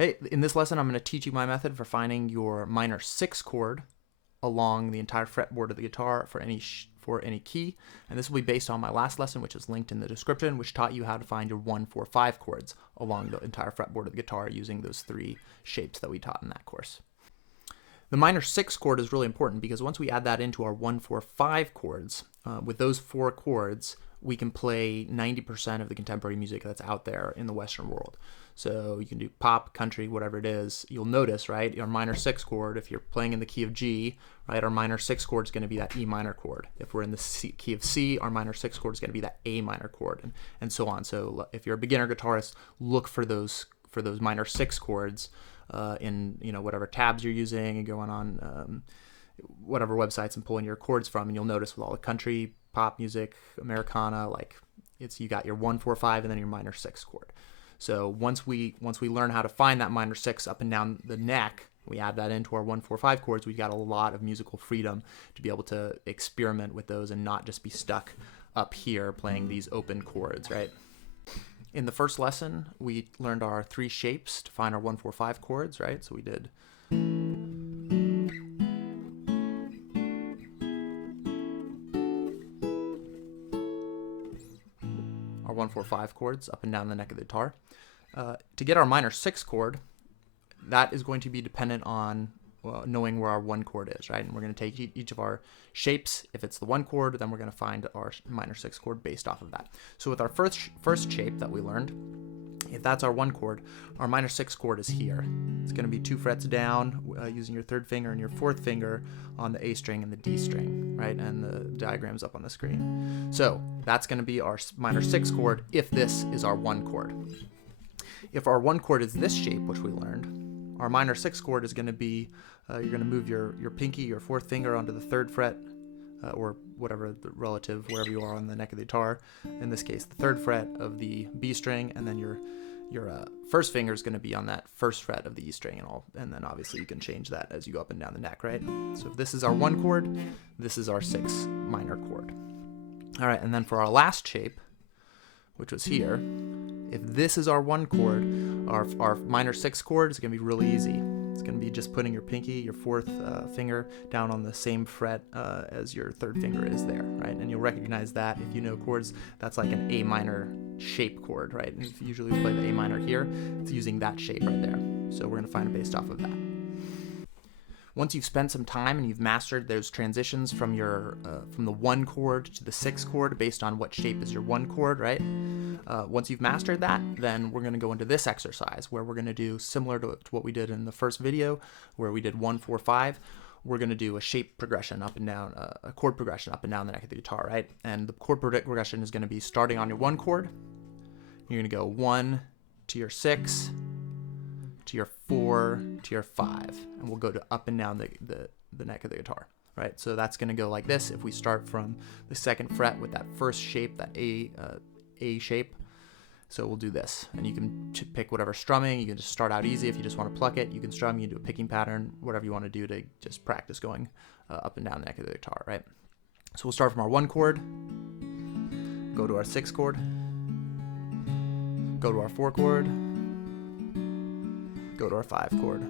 Hey, in this lesson, I'm going to teach you my method for finding your minor 6 chord along the entire fretboard of the guitar for any key. And this will be based on my last lesson, which is linked in the description, which taught you how to find your 1, 4, 5 chords along the entire fretboard of the guitar using those 3 shapes that we taught in that course. The minor 6 chord is really important because once we add that into our 1, 4, 5 chords, with those 4 chords, we can play 90% of the contemporary music that's out there in the Western world. So you can do pop, country, whatever it is. You'll notice, right, our minor 6 chord, if you're playing in the key of G, right, our minor 6 chord is going to be that E minor chord. If we're in the key of C, our minor 6 chord is going to be that A minor chord, and so on. So if you're a beginner guitarist, look for those minor 6 chords in whatever tabs you're using, and going on whatever websites and pulling your chords from, and you'll notice with all the country, pop music, Americana, like you got your 1, 4, 5, and then your minor 6 chord. So once we learn how to find that minor 6 up and down the neck, we add that into our 1, 4, 5 chords, we've got a lot of musical freedom to be able to experiment with those and not just be stuck up here playing these open chords, right? In the first lesson, we learned our 3 shapes to find our 1, 4, 5 chords, right? So we did our 1, 4, 5 chords up and down the neck of the guitar. To get our minor 6 chord, that is going to be dependent on knowing where our 1 chord is, right? And we're going to take each of our shapes. If it's the 1 chord, then we're going to find our minor 6 chord based off of that. So with our first shape that we learned, if that's our 1 chord, our minor 6 chord is here. It's going to be 2 frets down using your 3rd finger and your 4th finger on the A string and the D string, right? And the diagram's up on the screen. So that's going to be our minor 6 chord if this is our 1 chord. If our 1 chord is this shape, which we learned, our minor 6 chord is going to be, you're going to move your pinky, your 4th finger onto the 3rd fret, or whatever the relative, wherever you are on the neck of the guitar. In this case, the 3rd fret of the B string, and then your first finger is going to be on that 1st fret of the E string, and then obviously you can change that as you go up and down the neck, right? So if this is our 1 chord, this is our 6 minor chord. All right, and then for our last shape, which was here, if this is our 1 chord, our minor 6 chord is going to be really easy. It's going to be just putting your pinky, your 4th finger down on the same fret as your 3rd finger is there, right? And you'll recognize that if you know chords, that's like an A minor shape chord, right? And if you usually play the A minor here, it's using that shape right there. So we're going to find it based off of that. Once you've spent some time and you've mastered those transitions from the 1 chord to the 6 chord based on what shape is your 1 chord, right? Once you've mastered that, then we're going to go into this exercise where we're going to do similar to what we did in the first video, where we did 1, 4, 5. We're going to do a shape progression up and down, a chord progression up and down the neck of the guitar, right? And the chord progression is going to be starting on your 1 chord. You're going to go 1 to your 6, to your 4, to your 5, and we'll go to up and down the neck of the guitar, right? So that's going to go like this. If we start from the 2nd fret with that first shape, that A shape, so we'll do this, and you can pick whatever strumming. You can just start out easy if you just want to pluck it. You can strum, you can do a picking pattern, whatever you want to do to just practice going up and down the neck of the guitar, right? So we'll start from our 1 chord, go to our 6 chord, go to our 4 chord, go to our 5 chord,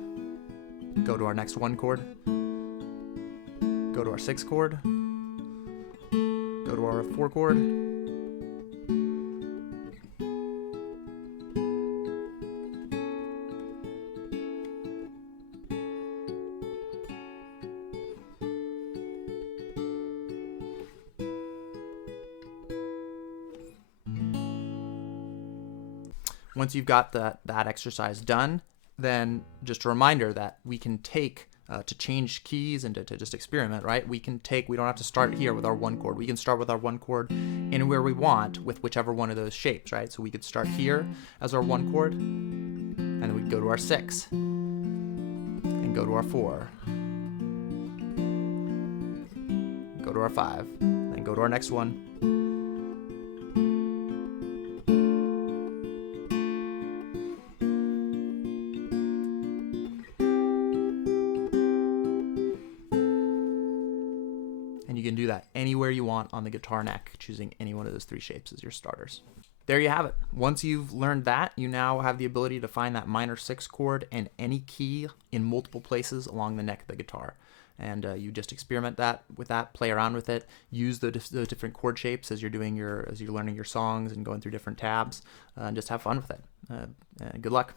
go to our next 1 chord, go to our 6 chord, go to our 4 chord, Once you've got that exercise done, then just a reminder that we can take, to change keys and to just experiment, right? We don't have to start here with our 1 chord. We can start with our 1 chord anywhere we want with whichever one of those shapes, right? So we could start here as our 1 chord, and then we go to our 6, and go to our 4, go to our 5, and go to our next one. And you can do that anywhere you want on the guitar neck, choosing any one of those 3 shapes as your starters. there you have it. Once you've learned that, you now have the ability to find that minor 6 chord in any key in multiple places along the neck of the guitar. And you just experiment with that, play around with it, use those different chord shapes as you're learning your songs and going through different tabs, and just have fun with it. Good luck.